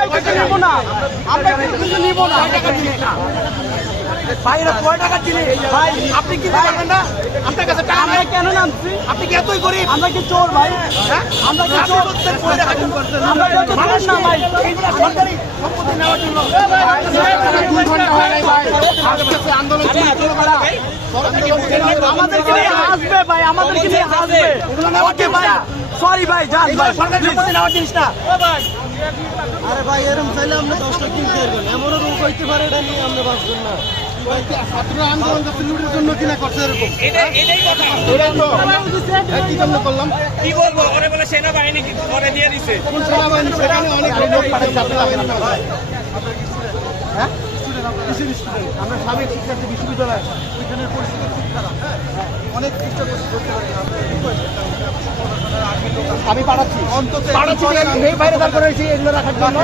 নিব না। আমরা নিব না। ভাই এটা কয় টাকার জিনিস ভাই আপনি কি জানেন না? আপনার কাছে টাকা আমরা কেন নামছি? আপনি কি এতই গরিব? আমরা কি চোর ভাই? হ্যাঁ? আমরা কি চোর? বলছেন কয় টাকা দিন করছেন? আমরা তো মানুষ না ভাই? সরকারি সম্পত্তি নেওয়ার জন্য। দুই ঘণ্টা হয় নাই ভাই। আন্দোলন আমাদেরকে আসবে ভাই আমাদেরকে নিয়ে আসবে। ওকে ভাই সরি ভাই যান ভাই সরকারি সম্পত্তি নেওয়ার জিনিস না আরে ভাই এরকম চাইলে আমরা দশটা কিনতে পারবেন এমনও রূপ হইতে পারে এটা নিয়ে বাঁচবেন না। ছাত্ররা আন্দোলন করছে লুটের জন্য কিনা করছে এরকম? এটা এটাই কথা। এটাই তো এক কি জন্য করলাম? কি করব ওরে বলে সেনাবাহিনী কি করে দিয়ে দিছে। কোন সেনাবাহিনী? সেখানে অনেক লোক পাঠাচ্ছে আপনি হ্যাঁ আমরা সাবেক শিক্ষার্থী বিশ্ববিদ্যালয় ওইখানের পরিস্থিতি খুব খারাপ। আমি পাঠাচ্ছি। পাঠাচ্ছি এই বাইরে দাঁড় করে এগুলো রাখার জন্য।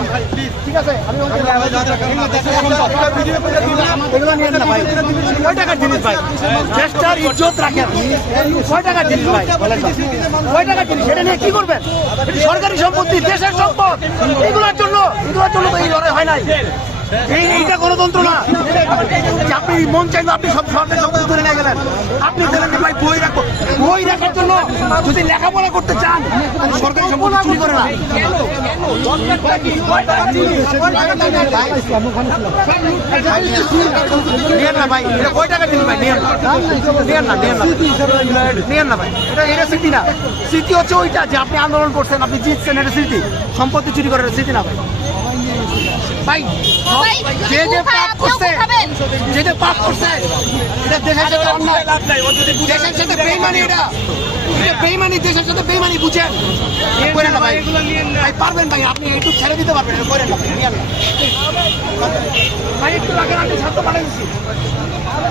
ঠিক আছে? আমি এগুলো নিয়েন না ভাই। কয় টাকার জিনিস ভাই। চেষ্টার ইজ্জত রাখেন। কয় টাকার জিনিস ভাই। কয় টাকার জিনিস। এটা নিয়ে কি করবেন? সরকারি সম্পত্তি দেশের সম্পদ। এগুলোর জন্য এগুলোর জন্য তো এই লড়াই হয় নাই। এইটা গণতন্ত্র না। আপনি মন আপনি সব ধরে নিয়ে গেলেন, আপনি বই রাখো। বই রাখার জন্য যদি লেখাপড়া করতে চান সরকারি চুরি করে না। ভাই না। যে আপনি আন্দোলন করছেন, আপনি জিতছেন, এটা স্মৃতি। সম্পত্তি চুরি করার স্মৃতি না ভাই। ভাই যে যে পাপ করছে? যে যে পাপ করছে এটা দেশের সাথে অন্যায়। দেশের সাথে বেইমানি এটা। এটা বেইমানি দেশের সাথে বেইমানি বুঝেন? করেন না ভাই ভাই। পারবেন ভাই আপনি একটু ছেড়ে দিতে পারবেন। করেন না ভাই একটু লাগেন আমি ছাত্র পাঠাচ্ছি